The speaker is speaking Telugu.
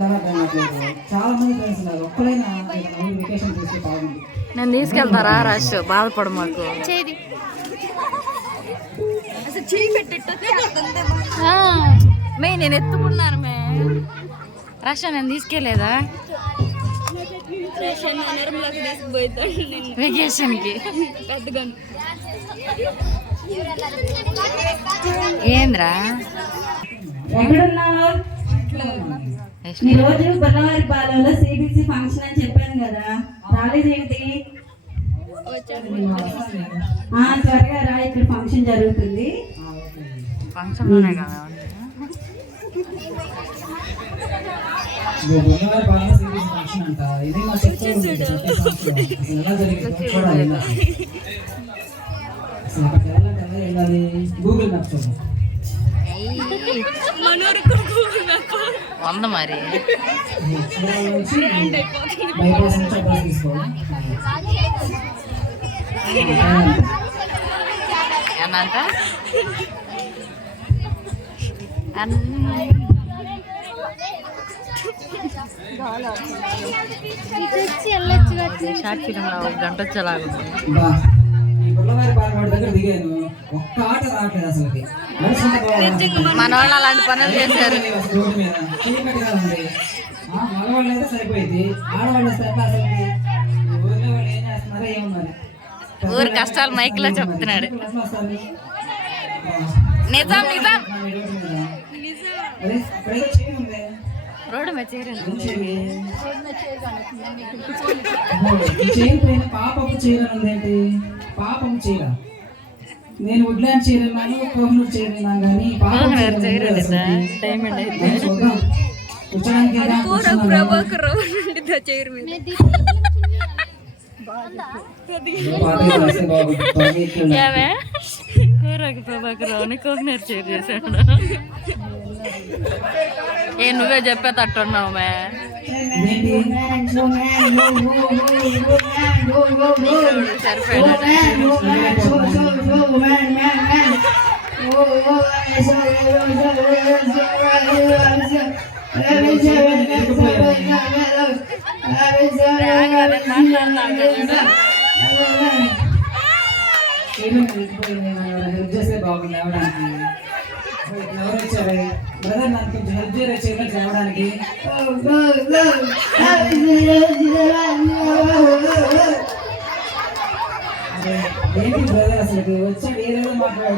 చాలా మంది ఫ్రెండ్స్ ఉన్నారు. ఒక్కడైనా వెకేషన్ చేస్తే బాగుంది. నేను తీసుకెళ్తారా రష్ బాధపడు మాకు. మే నేను ఎత్తుకున్నాను మే రష నేను తీసుకెళ్ళలేదా వెకేషన్కి ఏంద్రా ఎక్కడున్నావు? ఈ రోజు బొల్లవారి పాలలో సిబిసి ఫంక్షన్ అని చెప్పాను కదా, రాలేదేంటి? త్వరగా రా, ఇక్కడ ఫంక్షన్ జరుగుతుంది. ఫంక్షన్ లోనే కదా గూగుల్ మ్యాప్ చూద్దాం. 100 మరి బైపాస్ నుంచి బస్ తీసుకోవాలి. ఏమంట షార్ట్ ఫిలిం 1 గంట వచ్చేలాగుంది. దగ్గర దిగాను, ఒక్క ఆట రావట్లేదు అసలు. మన వాళ్ళు అలాంటి పనులు చేశారు. రోడ్డు మీద చీకటిగా ఉంది. మగవాళ్ళు అయితే సరిపోయింది, ఆడవాళ్ళు వస్తే అసలు ఊరిలో వాళ్ళు ఏం చేస్తున్నారో ఏమన్నారు. ఊరు కష్టాలు మైక్ లో చెప్తున్నాడు. నిజం నిజం రోడ్డు మీద పాపపు చీర ఉందేంటి? పాపం చీర. నేను వుడ్లాండ్ చీర విన్నాను, కోహినూర్ చీర విన్నాను, కానీ ప్రభాకర్ కోహినూర్ చీర చేశాడు. ఏ నువ్వే చెప్పేటట్టున్నావు మే. చేస్తే బాగుంది అవడానికి. ఎవరు ఇచ్చారు బ్రదర్? నాకు కొంచెం హెల్ప్ చేయొచ్చు రావడానికి. ఏంటి బ్రదర్ అసలు వచ్చాడు ఏదో మాట్లాడాడు.